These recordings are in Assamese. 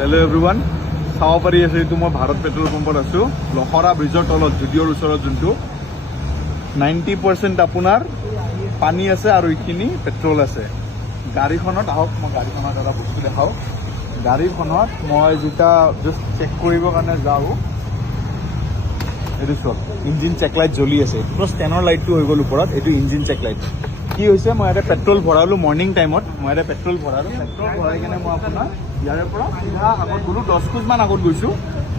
হেল্ল' এভৰিৱান, চাব পাৰি আছে এইটো মই ভাৰত পেট্ৰল পাম্পত আছোঁ। লখৰা ব্ৰিজৰ তলত জুডিঅ'ৰ ওচৰত যোনটো 90% আপোনাৰ পানী আছে আৰু এইখিনি পেট্ৰল আছে। গাড়ীখনত আহক, মই গাড়ীখনত এটা বস্তু দেখাওঁ। গাড়ীখনত মই যেতিয়া জাষ্ট চেক কৰিবৰ কাৰণে যাওঁ, এইটো চল ইঞ্জিন চেক লাইট জ্বলি আছে। এইটো ষ্টেনৰ লাইটটো হৈ গ'ল ওপৰত, এইটো ইঞ্জিন চেক লাইট। কি হৈছে, মই ইয়াতে পেট্ৰল ভৰালোঁ মৰ্ণিং টাইমত। মই ইয়াতে পেট্ৰল ভৰাই কিনে মই আপোনাৰ ইয়াৰে পৰা চিধা আগত গ'লোঁ, 10 খোজমান আগত গৈছোঁ,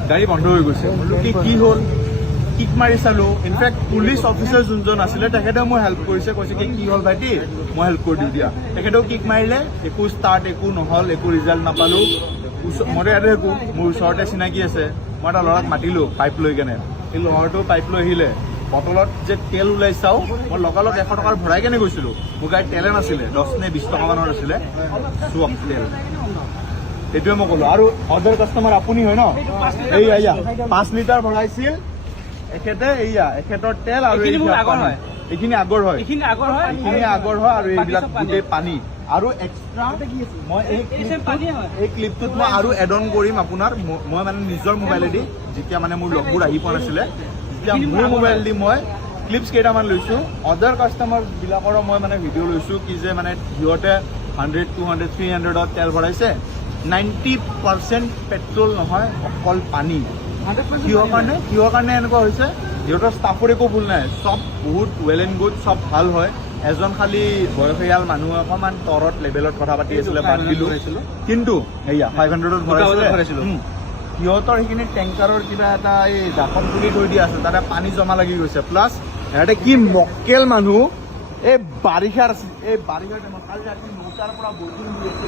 গাড়ী বন্ধ হৈ গৈছে। বোলো কি হ'ল, কিক মাৰি চালোঁ। ইনফেক্ট পুলিচ অফিচাৰ যোনজন আছিলে তেখেতেও মোক হেল্প কৰিছে, কৈছে কি হ'ল ভাইটি, মই হেল্প কৰি দিওঁ দিয়া। তেখেতেও কিক মাৰিলে, একো ষ্টাৰ্ট একো নহ'ল, একো ৰিজাল্ট নাপালোঁ। মইতো ইয়াতে থাকোঁ, মোৰ ওচৰতে চিনাকি আছে। মই এটা ল'ৰাক মাতিলোঁ পাইপ লৈ কেনে, সেই ল'ৰাটো পাইপ লৈ আহিলে। বটলত যে তেল ওলাই চাওঁ, মই লগালগ 100 টকাৰ ভৰাই কেনে গৈছিলোঁ। মোৰ গাড়ীত তেলে নাছিলে, 10 নে 20 টকামানৰ আছিলে চোৱাক তেল। সেইটোৱে মই ক'লোঁ। আৰু অৰ্ডাৰ কাষ্টমাৰ আপুনি হয় ন? এইয়া 5 লিটাৰ ভৰাইছিল এখেতে, এখেতৰ তেল আৰু এইখিনি আগৰ হয়, এইখিনি আগৰ হয় আৰু এইবিলাক গোটেই পানী। আৰু এক্সট্ৰা মই এই ক্লিপটোত মই আৰু এড অন কৰিম আপোনাৰ। মই মানে নিজৰ মোবাইলেদি যেতিয়া মানে মোৰ লগবোৰ আহি পোৱা নাছিলে, তেতিয়া মোৰ মোবাইল দি মই ক্লিপছ কেইটামান লৈছোঁ। অদাৰ কাষ্টমাৰবিলাকৰো মই মানে ভিডিঅ' লৈছোঁ, কি যে মানে সিহঁতে 100, 200, 300ত তেল ভৰাইছে। 90% পেট্ৰল নহয়, অকল পানী। কিহৰ কাৰণে এনেকুৱা হৈছে? সিহঁতৰ ষ্টাফৰ একো ভুল নাই, চব বহুত ৱেল এণ্ড গুড, চব ভাল হয়। এজন খালি বয়সীয়াল মানুহ অকণমান তৰত লেভেলত কথা পাতি আছিলে, বাদ দিলোঁ। কিন্তু এয়া 500ত ভৰাইছিলোঁ। সিহঁতৰ সেইখিনি টেংকাৰৰ কিবা এটা এই জাখন খুলি থৈ দিয়া আছে, তাতে পানী জমা লাগি গৈছে। প্লাছ সিহঁতে কি মক্কেল মানুহ, এই বাৰিষাৰ টাইমত কালি ৰাতি 9টাৰ পৰা বৰষুণ দি আছে,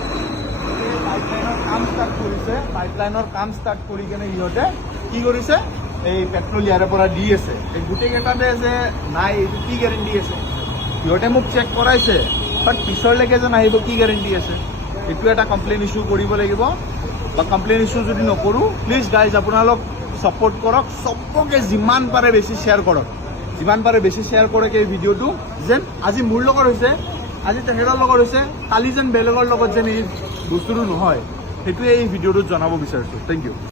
পাইপলাইনৰ কাম ষ্টাৰ্ট কৰি কেনে সিহঁতে কি কৰিছে, এই পেট্ৰল ইয়াৰে পৰা দি আছে। এই গোটেই কেইটাতে যে নাই, এইটো কি গেৰেণ্টি আছে? সিহঁতে মোক চেক কৰাইছে, বাট পিছৰলৈকে যেন আহিব কি গেৰেণ্টি আছে? এইটো এটা কমপ্লেইন ইছ্যু কৰিব লাগিব। বা কমপ্লেইন ইছ্যু যদি নকৰোঁ, প্লিজ গাইজ আপোনালোক ছাপোৰ্ট কৰক, চবকে যিমান পাৰে বেছি শ্বেয়াৰ কৰক, যিমান পাৰে বেছি শ্বেয়াৰ কৰক এই ভিডিঅ'টো। যেন আজি মোৰ লগত হৈছে, আজি তেখেতৰ লগত হৈছে, কালি যেন বেলেগৰ লগত যেন এই বস্তুটো নহয়, সেইটোৱে এই ভিডিঅ'টোত জনাব বিচাৰিছোঁ। Thank U.